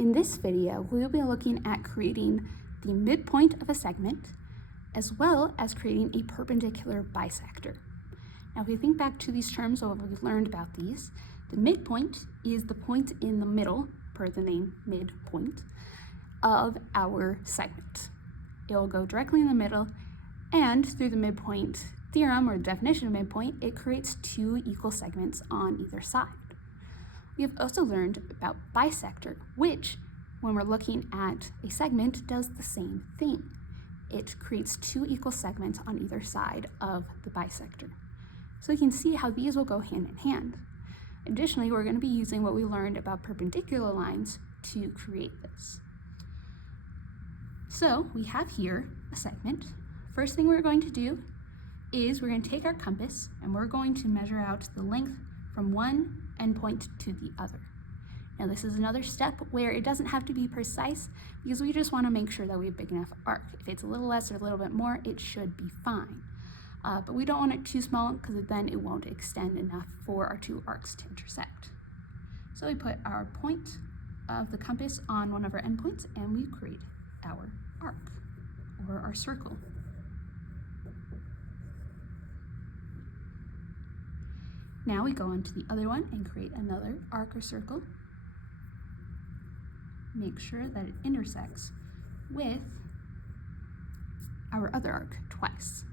In this video, we will be looking at creating the midpoint of a segment, as well as creating a perpendicular bisector. Now, if we think back to these terms, or what we've learned about these, the midpoint is the point in the middle, per the name midpoint, of our segment. It will go directly in the middle, and through the midpoint theorem, or the definition of midpoint, it creates two equal segments on either side. We have also learned about bisector, which, when we're looking at a segment, does the same thing. It creates two equal segments on either side of the bisector. So you can see how these will go hand in hand. Additionally, we're going to be using what we learned about perpendicular lines to create this. So we have here a segment. First thing we're going to do is we're going to take our compass and we're going to measure out the length from one endpoint to the other. Now this is another step where it doesn't have to be precise because we just want to make sure that we have a big enough arc. If it's a little less or a little bit more, it should be fine. But we don't want it too small because then it won't extend enough for our two arcs to intersect. So we put our point of the compass on one of our endpoints and we create our arc or our circle. Now we go on to the other one and create another arc or circle. Make sure that it intersects with our other arc twice.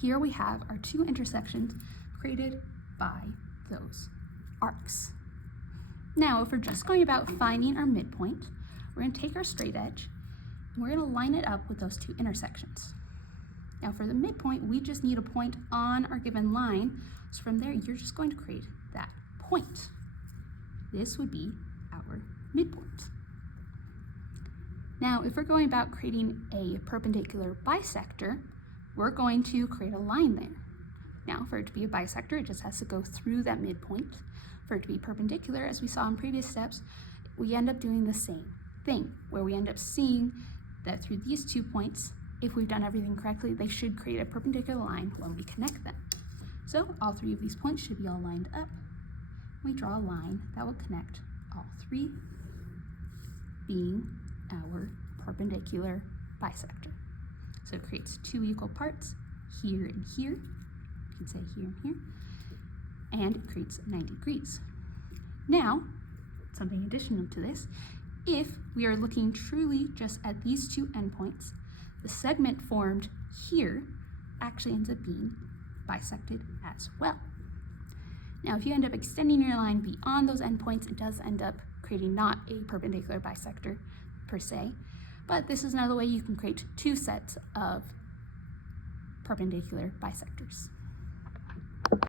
Here we have our two intersections created by those arcs. Now, if we're just going about finding our midpoint, we're going to take our straight edge and we're going to line it up with those two intersections. Now for the midpoint, we just need a point on our given line. So from there, you're just going to create that point. This would be our midpoint. Now, if we're going about creating a perpendicular bisector, we're going to create a line there. Now, for it to be a bisector, it just has to go through that midpoint. For it to be perpendicular, as we saw in previous steps, we end up doing the same thing, where we end up seeing that through these 2 points, if we've done everything correctly, they should create a perpendicular line when we connect them. So all 3 of these points should be all lined up. We draw a line that will connect all 3, being our perpendicular bisector. So it creates 2 equal parts, here and here. You can say here and here. And it creates 90 degrees. Now, something additional to this, if we are looking truly just at these 2 endpoints, the segment formed here actually ends up being bisected as well. Now, if you end up extending your line beyond those endpoints, it does end up creating not a perpendicular bisector per se, but this is another way you can create 2 sets of perpendicular bisectors.